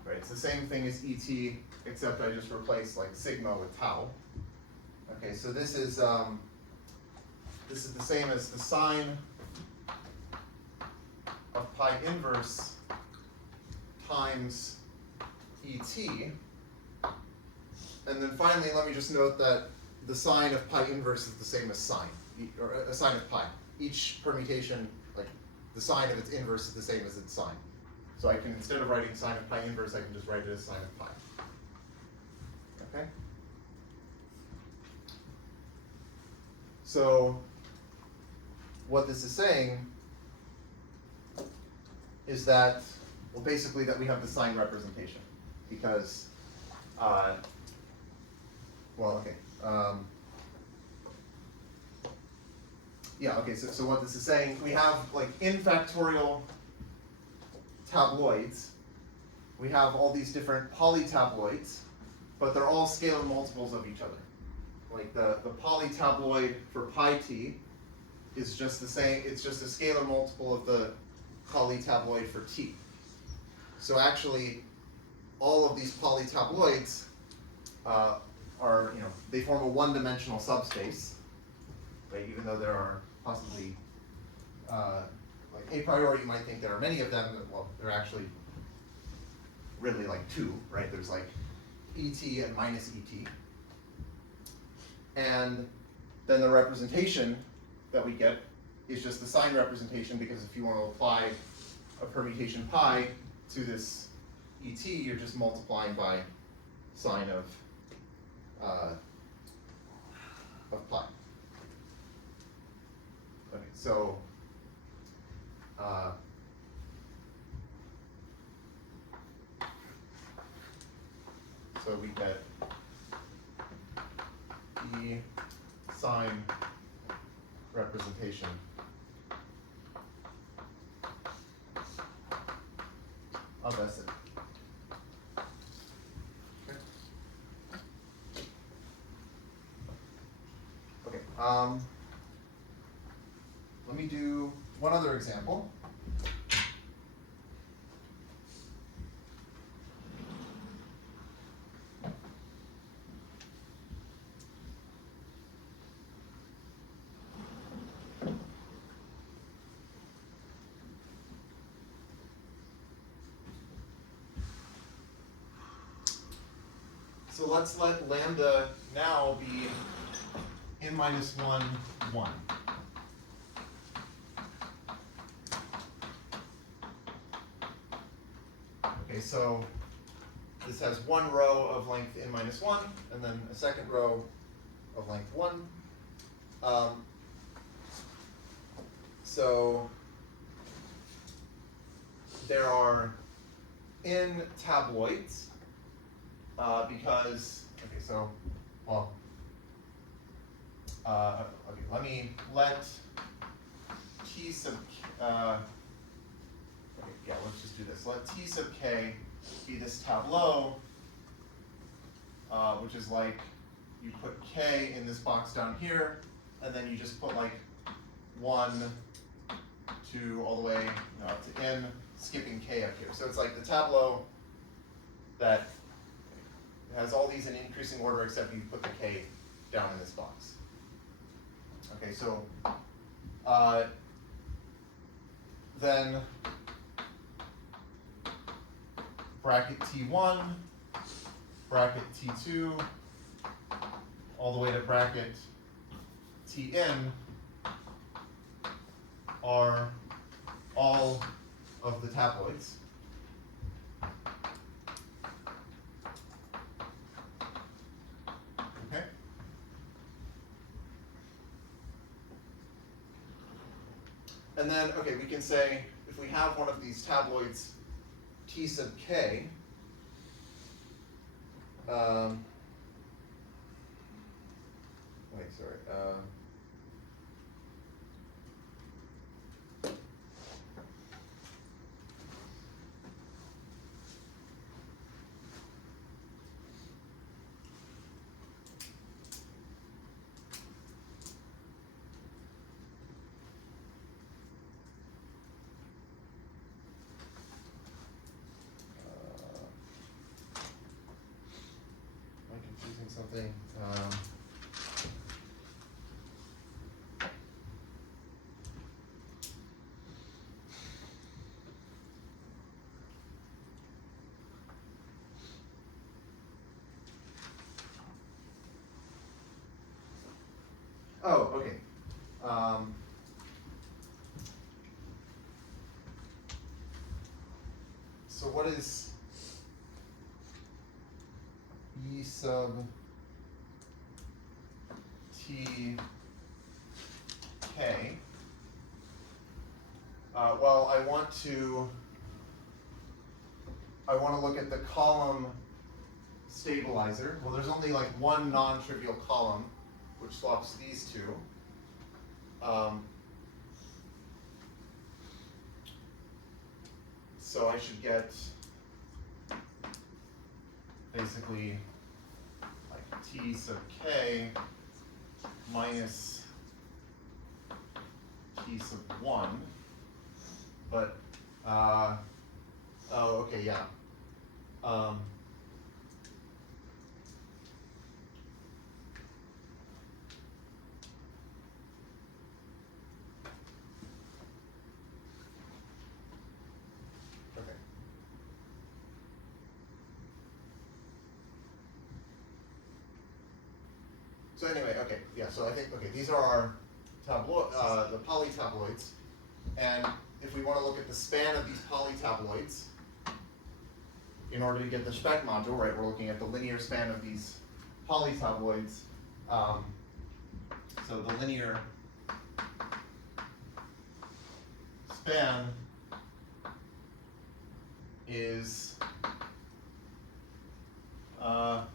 right? It's the same thing as ET, except I just replaced like sigma with tau. Okay, so this is the same as the sine of pi inverse times ET. And then finally, let me just note that the sine of pi inverse is the same as sine, or a sine of pi. Each permutation, like the sine of its inverse is the same as its sine. So I can, instead of writing sine of pi inverse, I can just write it as sine of pi. Okay? So what this is saying is that, well, basically that we have the sign representation because, well, okay. Yeah, okay, so what this is saying, we have like n factorial tabloids. We have all these different polytabloids, but they're all scalar multiples of each other. Like the polytabloid for pi t is just the same, it's just a scalar multiple of the polytabloid for t. So actually, all of these polytabloids are, they form a one-dimensional subspace, right? Even though there are possibly, like a priori you might think there are many of them, well, there are actually really like two, right? There's like ET and minus ET. And then the representation that we get is just the sign representation, because if you want to apply a permutation pi to this ET, you're just multiplying by sine of pi. Okay, so we get the sign representation of Sn. Okay. Let me do one other example. So let's let lambda now be n minus 1, 1. Okay, so this has one row of length n minus 1, and then a second row of length 1. So there are n tabloids because, okay, so, well, okay, let me let t sub okay, yeah, let's just do this. Let t sub k be this tableau, which is like you put k in this box down here, and then you just put like 1 to all the way up to n, skipping k up here. So it's like the tableau that has all these in increasing order except you put the k down in this box. Okay, so then bracket t1, bracket t2, all the way to bracket tn are all of the tabloids. Okay? And then, okay, we can say if we have one of these tabloids t sub k, wait, sorry. Am I confusing something? Oh, okay. So what is E sub T K? Well, I want to look at the column stabilizer. Well, there's only like one non-trivial column, which swaps these two. So I should get basically like T sub K minus T sub 1. But, oh, okay, yeah. Okay. So anyway, okay, yeah, so I think, okay, these are our tableau, the polytabloids. And if we want to look at the span of these polytabloids, in order to get the Specht module, right, we're looking at the linear span of these polytabloids. So the linear span is well,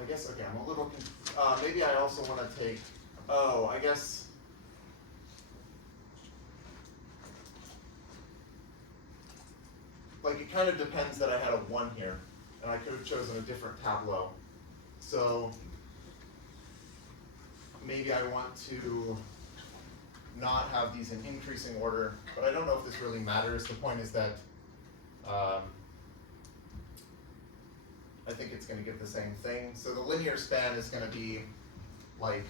I guess, okay, I'm a little maybe I also want to take, oh, I guess, like it kind of depends that I had a 1 here, and I could have chosen a different tableau. So maybe I want to not have these in increasing order, but I don't know if this really matters. The point is that I think it's going to give the same thing. So the linear span is going to be like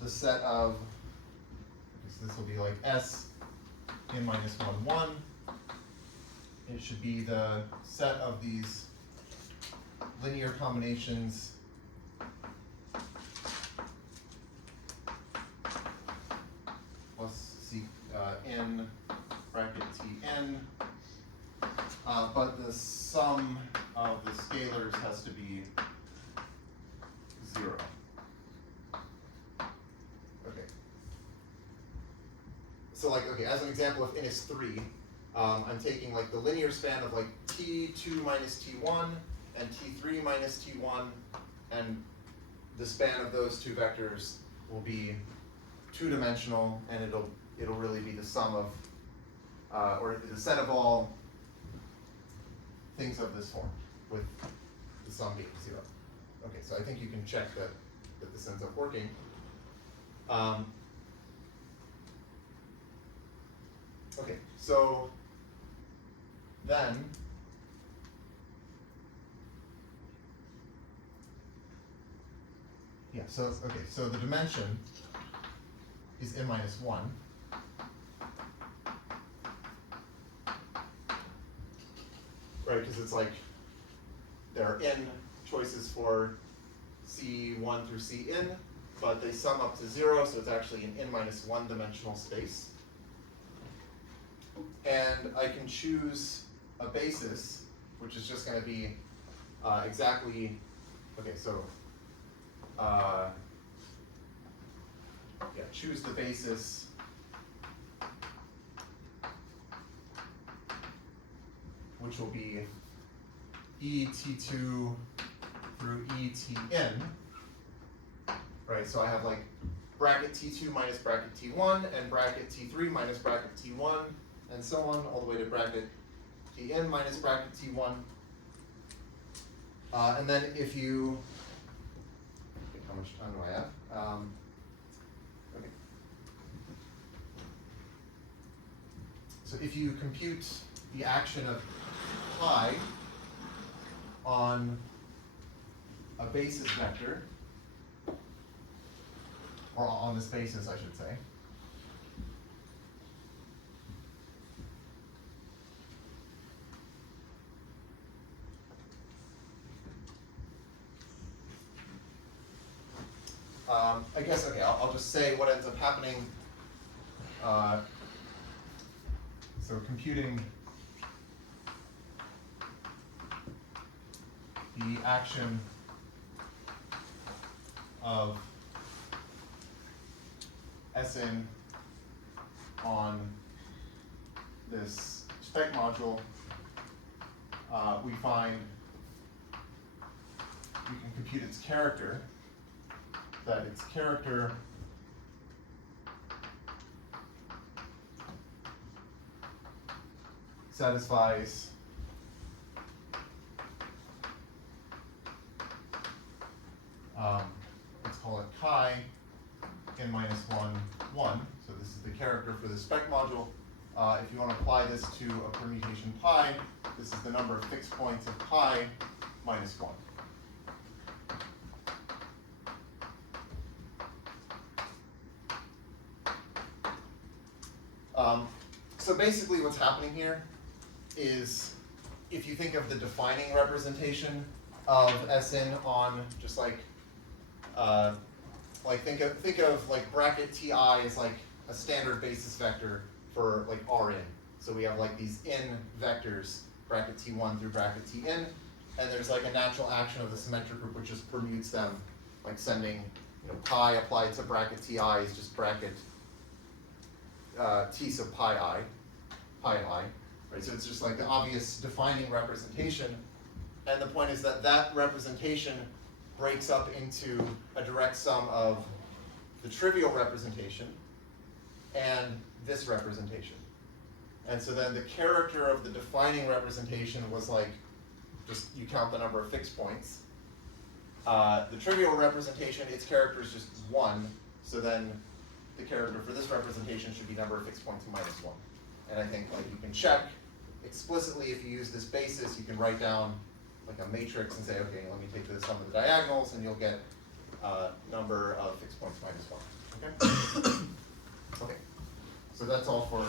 the set of, so this will be like S n minus 1, 1. It should be the set of these linear combinations plus C n bracket Tn, but the sum of the scalars has to be 0. Okay. So like, okay, as an example, if n is 3, I'm taking like the linear span of like t2 minus t1 and T3 minus T1, and the span of those two vectors will be two-dimensional, and it'll really be the sum of, or the set of all things of this form, with the sum being 0. Okay, so I think you can check that this ends up working. Okay, so then yeah, so the dimension is n minus 1. Right, because it's like there are n choices for C1 through Cn, but they sum up to 0, so it's actually an n minus 1 dimensional space. And I can choose a basis, which is just going to be exactly, okay, so yeah, choose the basis which will be ET2 through ETN, right? So I have like bracket T2 minus bracket T1 and bracket T3 minus bracket T1 and so on, all the way to bracket Tn minus bracket T1. And then if you, how much time do I have? Okay. So if you compute the action of pi on a basis vector, or on this basis, I should say, I guess, okay, I'll just say what ends up happening. So computing the action of Sn on this Specht module, we find we can compute its character, that its character satisfies let's call it chi n minus 1, 1. So this is the character for the Specht module. If you want to apply this to a permutation pi, this is the number of fixed points of pi minus 1. So basically what's happening here is, if you think of the defining representation of Sn on just like think of like bracket Ti as like a standard basis vector for like Rn. So we have like these n vectors, bracket T1 through bracket Tn, and there's like a natural action of the symmetric group which just permutes them, like sending, pi applied to bracket Ti is just bracket T sub pi I, right? So it's just like the obvious defining representation, and the point is that that representation breaks up into a direct sum of the trivial representation and this representation. And so then the character of the defining representation was like, just you count the number of fixed points. The trivial representation, its character is just 1, so then the character for this representation should be number of fixed points minus 1. And I think like you can check explicitly, if you use this basis, you can write down like a matrix and say, okay, let me take the sum of the diagonals, and you'll get number of fixed points minus 1. Okay? Okay. So that's all for